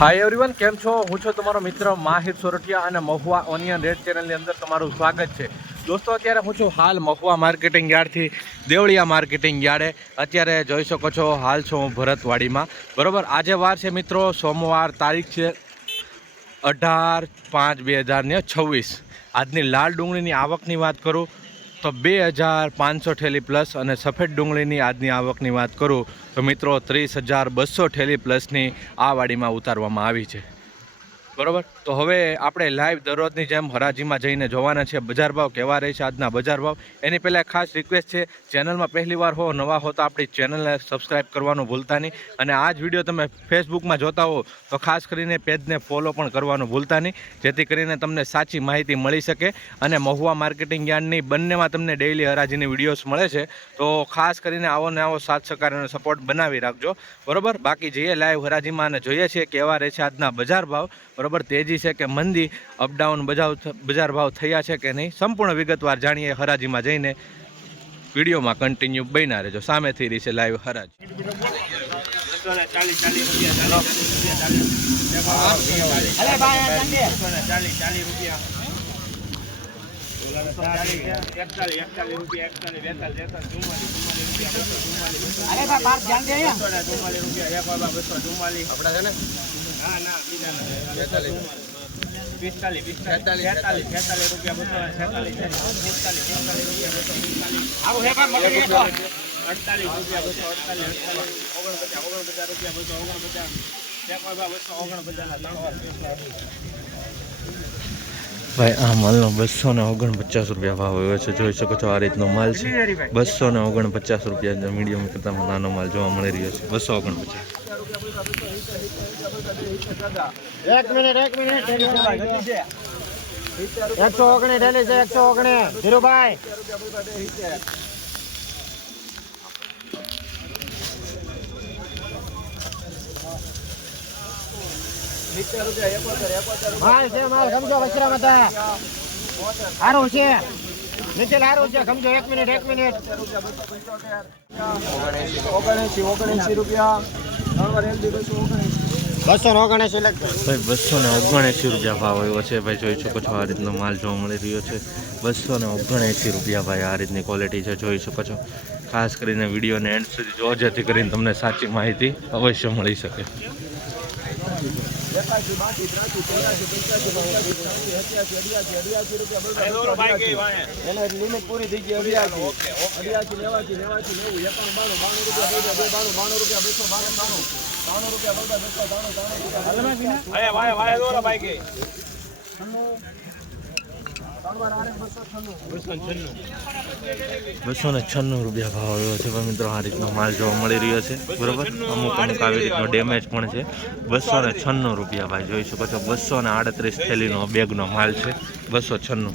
Hi everyone केम छो हूँ छो तमारो मित्र माहिर सोरठिया અને મહુવા ઓનિયન રેડ ચેનલની અંદર તમારું સ્વાગત છે। દોસ્તો અત્યારે હું છું હાલ મહુવા માર્કેટિંગ યાર્ડથી દેવળિયા માર્કેટિંગ યાર્ડે। અત્યારે જોઈ શકો છો હાલ છું હું ભરતવાડીમાં, બરાબર। આજે વાર છે મિત્રો સોમવાર, તારીખ છે 18/5/2026। આજની લાલ ડુંગળીની આવકની વાત કરું તો 2500 ઠેલી પ્લસ અને સફેદ ડુંગળીની આજની આવકની વાત કરું તો મિત્રો 30,200 ઠેલી પ્લસની આ વાડીમાં ઉતારવામાં આવી છે, બરાબર। તો હવે આપણે લાઈવ દરરોજની જેમ હરાજીમાં જઈને જોવાના છે બજાર ભાવ કેવા રહે છે, આજના બજાર ભાવ। એની પહેલાં ખાસ રિક્વેસ્ટ છે, ચેનલમાં પહેલી વાર હો, નવા હો તો આપણી ચેનલને સબસ્ક્રાઈબ કરવાનું ભૂલતા નહીં। અને આ જ વિડીયો તમે ફેસબુકમાં જોતા હો તો ખાસ કરીને પેજને ફોલો પણ કરવાનું ભૂલતા નહીં, જેથી કરીને તમને સાચી માહિતી મળી શકે। અને મહુવા માર્કેટિંગ યાર્ડની બંનેમાં તમને ડેઇલી હરાજીની વિડીયોઝ મળે છે, તો ખાસ કરીને આવો ને આવો સાથ સહકાર અને સપોર્ટ બનાવી રાખજો, બરાબર। બાકી જઈએ લાઈવ હરાજીમાં અને જોઈએ છીએ કેવા રહે છે આજના બજાર ભાવ, બરાબર। તેજી છે કે મંદી, અપડાઉન બજાર ભાવ થયા છે કે નહીં, સંપૂર્ણ વિગતવાર જાણીએ હરાજીમાં જઈને। વિડીયોમાં કન્ટિન્યુ બન્યા રહેજો। સામેથી રહી છે લાઈવ હરાજી। भाई आ माल 249 रुपया भाव होयो छे। જોઈ શકો છો આ રીતનો માલ છે 249 રૂપિયા। મીડિયમ કરતા નાનો માલ જોવા મળી રહ્યો છે 249। एक मिनट 119 डेली से 119 धीरू भाई। माल से माल समझो वचरा मत हारो छे नीचे हारो छे समझो। 1 मिनट 79 रुपया 279 लगता भाई 279 रुपया भाव આવ્યો છે ભાઈ। જોઈ શકો છો આ રીતનો માલ જોવા મળી રહ્યો છે 279 રૂપિયા ભાઈ। આ રીતની ક્વોલિટી છે, જોઈ શકો છો। ખાસ કરીને વિડીયોને એન્ડ સુધી જો, જેથી કરીને તમને સાચી માહિતી અવશ્ય મળી શકે। लिमिट पूरी थी गई 88 लेवाची 92 296 રૂપિયા ભાવ આવ્યો છે મિત્રો। આ રીતનો માલ જોવા મળી રહ્યો છે, બરોબર। અમુક આવી રીતનો ડેમેજ પણ છે 296 રૂપિયા ભાઈ। જોઈ શકો છો 238 થેલીનો બેગનો માલ છે 296।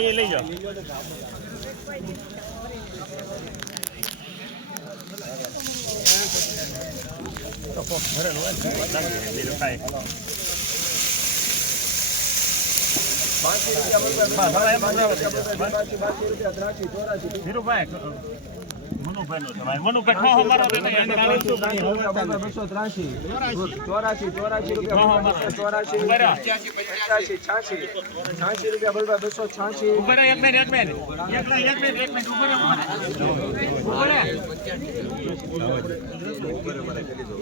ये ले जाओ। धीरू भाई मनु भाई नो भाई मनु कठा हमारा 283 रुपया 86 रुपया बोल 286 ऊपर एक मिनट ऊपर ऊपर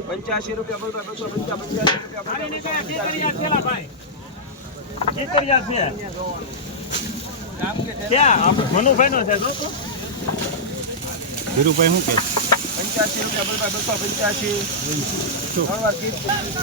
85 रुपया बोल 285 रुपया भाई। की करिया છે क्या आप मनु भाई नो છે તો ધીરુ ભાઈ શું કે 85 रुपया बोल 285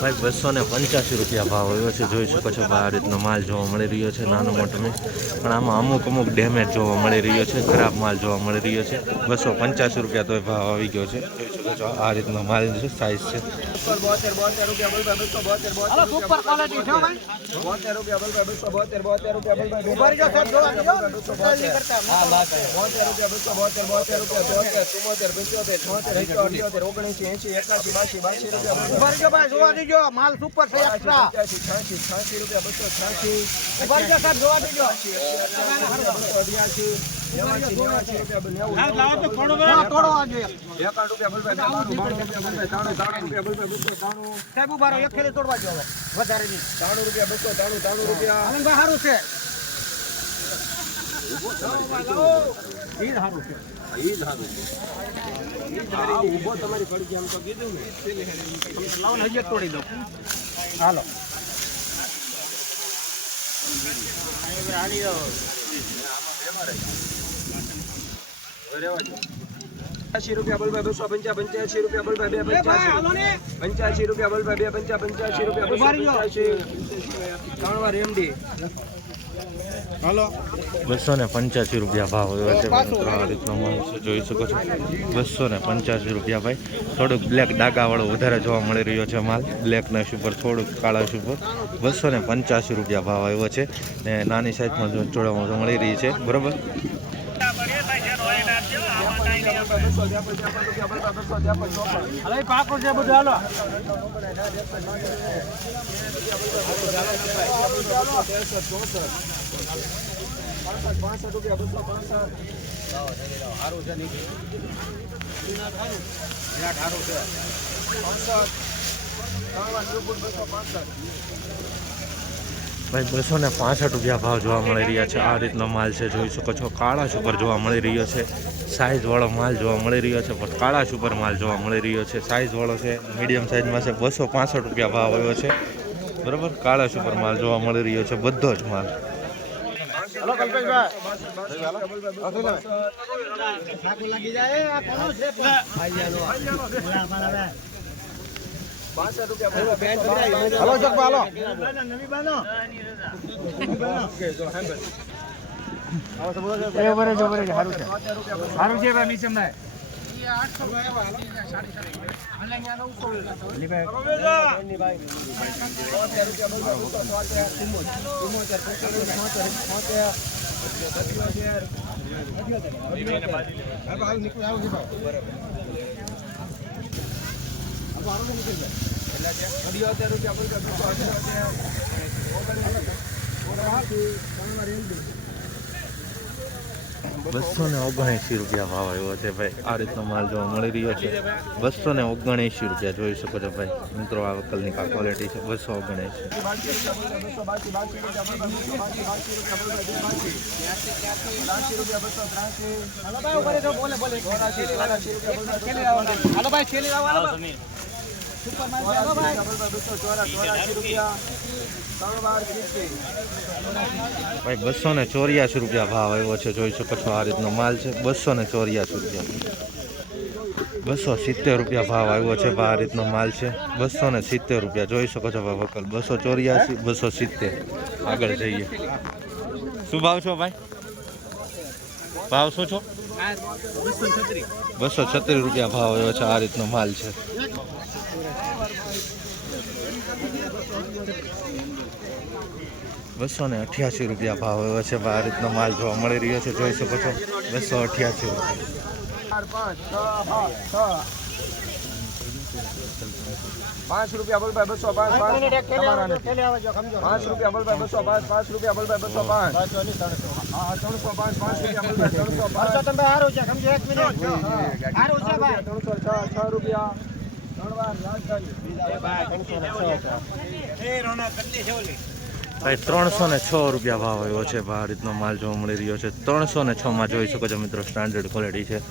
ભાઈ 285 રૂપિયા ભાવ આવ્યો છે। જોઈ શકો છો આ રીતનો માલ જોવા મળી રહ્યો છે, નાનો મોટો નહીં, પણ આમાં અમુક ડેમેજ જોવા મળી રહ્યો છે, ખરાબ માલ જોવા મળી રહ્યો છે। 285 રૂપિયા તો ભાવ આવી ગયો છે। જોઈ શકો છો આ રીતનો માલ છે, સાઈઝ છે 72 रुपया बोल 272 सुपर क्वालिटी છે भाई। 72 रुपया बोल 272 रुपया बोल ऊपर जो सब जो नहीं करता हां बात है 72 रुपया 272 रुपया 74 75 75 ઉભા ભાઈ જોવા દેજો માલ સુપર છે એક્સ્ટ્રા 86 રૂપિયા 286 ઉભા સાહેબ જોવા દેજો થોડો આજે સાહેબ ઉભા રહો એક ખેલી તોડવા જો વધારે નહીં 93 રૂપિયા 293 રૂપિયા આનંદભાઈ સારું છે ઈ સારું છે ઉભો તમારી પડકી આમ તો કીધું ને લાવો ને હજી તોડી દો હાલો 80 રૂપિયા બોલ ભાઈ 285 રૂપિયા બોલ ભાઈ 85 રૂપિયા બોલ ભાઈ 85 રૂપિયા 85 ત્રણ વાર એમડી હાલો 285 રૂપિયા ભાવ એવો છે મિત્રો આ રીતનો માલ છે જોઈ શકો છો 285 રૂપિયા ભાઈ થોડુંક બ્લેક ડાઘાવાળો વધારે જોવા મળી રહ્યો છે માલ બ્લેકનેસ ઉપર થોડુંક કાળાશ ઉપર 285 રૂપિયા ભાવ આવ્યો છે ને નાની સાઈઝમાં જોડામાં મળી રહી છે બરોબર હાલો પાકો છે બધું હાલો ભાઈ 265 રૂપિયા ભાવ જોવા મળી રહ્યા છે આ રીતનો માલ છે જોઈ શકો છો કાળાશ ઉપર જોવા મળી રહ્યો છે સાઇઝવાળો માલ જોવા મળી રહ્યો છે પણ કાળાશ ઉપર માલ જોવા મળી રહ્યો છે સાઇઝવાળો છે મીડિયમ સાઇઝમાં છે 265 રૂપિયા ભાવ આવ્યો છે બરાબર કાળાશ ઉપર માલ જોવા મળી રહ્યો છે બધો જ માલ હાલો કલ્પેશભાઈ લાગી જાય આ કોનો છે હાલો જગભાઈ હાલો નવી બાનો સારું છે ભાઈ નીચે ₹279 રૂપિયા ભાવ આવ્યો છે ભાઈ આ રીતનો માલ જોવા મળી રહ્યો છે 279 રૂપિયા જોઈ શકો છો ભાઈ મિત્રો આ વકલની કા ક્વોલિટી છે 279 ભાઈ 284 રૂપિયા ભાવ આવ્યો છે જોઈ શકો છો આ રીતનો માલ છે 284 રૂપિયા 270 રૂપિયા ભાવ આવ્યો છે આ રીતનો માલ છે 270 રૂપિયા જોઈ શકો છો ભાઈ વકલ 284 270 આગળ જઈએ શું ભાવ છો ભાઈ ભાવ શું છો 236 રૂપિયા ભાવ આવ્યો છે આ રીતનો માલ છે ₹288 રૂપિયા ભાવ આવ્યો છે આ રીતનો માલ જોવા મળી રહ્યો છે જોઈ શકો છો 288 રૂપિયા 5 રૂપિયા બોલ ભાઈ 205 5 રૂપિયા બોલ ભાઈ 205 5 રૂપિયા બોલ ભાઈ 205 હા 305 5 રૂપિયા બોલ ભાઈ 305 તમે હારું છે સમજો 1 મિનિટ હારું છે ભાઈ 306 રૂપિયા ત્રણ વાર ભાઈ 306 રૂપિયા ભાવ આવ્યો છે આ રીતનો માલ જોવા મળી રહ્યો છે 306 માં જોઈ શકો છો મિત્રો સ્ટાન્ડર્ડ ક્વોલિટી છે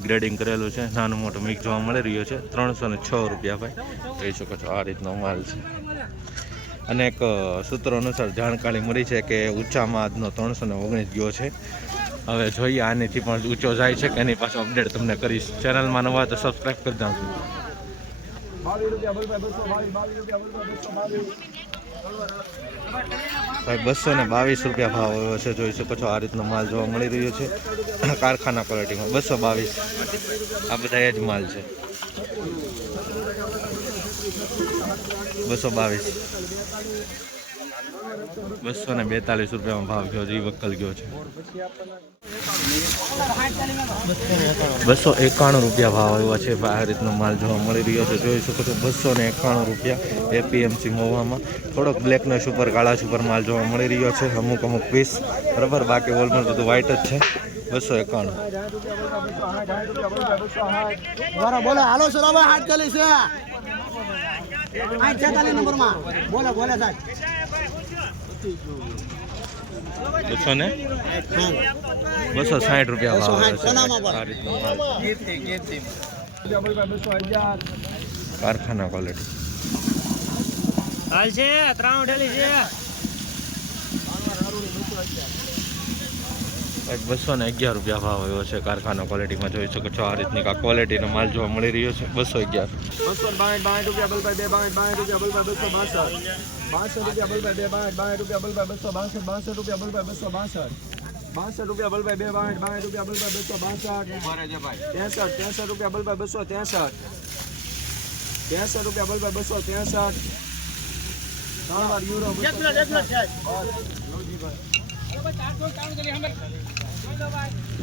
ગ્રેડિંગ કરેલું છે નાનું મોટું મિક્સ જોવા મળી રહ્યો છે 306 રૂપિયા ભાઈ જોઈ શકો છો આ રીતનો માલ છે અને એક સૂત્રો અનુસાર જાણકારી મળી છે કે ઊંચામાં આજનો 319 ગયો છે હવે જોઈએ આનીથી પણ ઊંચો જાય છે કે એની પાછો અપડેટ તમને કરીશ ચેનલમાં નવા તો સબસ્ક્રાઈબ કરી નાખજો 22 રૂપિયા બોલ ભાઈ 222 રૂપિયા બોલ ભાઈ 222 ભાઈ 222 રૂપિયા ભાવ આવ્યો છે જોઈ શકો છો આ રીતનો માલ જોવા મળી રહ્યો છે કારખાના ક્વોલિટીમાં 222 આ બધા એ જ માલ છે 222 242 રૂપિયામાં ભાવ ગયો છે, એ વક્કલ ગયો છે. 291 રૂપિયા ભાવ આવ્યો છે. આ રીતનો માલ જોવા મળી રહ્યો છે, જોઈ શકો છો. 291 રૂપિયા એપીએમસી મહુવામાં. થોડોક બ્લેકનેસ ઉપર કાળા ઉપર માલ જોવા મળી રહ્યો છે. અમુક પીસ બરાબર, બાકી વોલમાં બધું વ્હાઈટ જ છે. 291. બોલો હાલો સર હવે 48 છે. 46 નંબરમાં બોલો બોલે સાહેબ. 260 રૂપિયા ભાવ આવ્યો છે. આ રીતનો માલ કારખાના ક્વોલિટી. હાલ છે 3 ઢેલી છે. 211 રૂપિયા ભાવ આવ્યો છે કારખાના ક્વોલિટીમાં. જોઈ શકો છો આ રીતની ક્વોલિટીનો માલ જોવા મળી રહ્યો છે. 211. 262 રૂપિયા બલ ભાઈ 262 રૂપિયા બલ ભાઈ 262 રૂપિયા બલ ભાઈ 262 રૂપિયા બલ ભાઈ 262 રૂપિયા બલ ભાઈ 262 રૂપિયા બલ ભાઈ 262 રૂપિયા બલ ભાઈ 262 રૂપિયા બલ ભાઈ 263 રૂપિયા બલ ભાઈ 263 3 વાર યુરો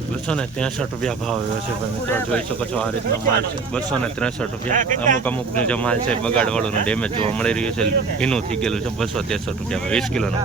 263 રૂપિયા ભાવ આવ્યો છે ભાઈ મિત્રો. જોઈ શકો છો આ રીતનો માલ છે. 263 રૂપિયા. અમુક જે માલ છે બગાડવાળોનો ડેમેજ જોવા મળી રહ્યો છે, ભીનું થઈ ગયેલું છે. 263 રૂપિયામાં 20 કિલોનો.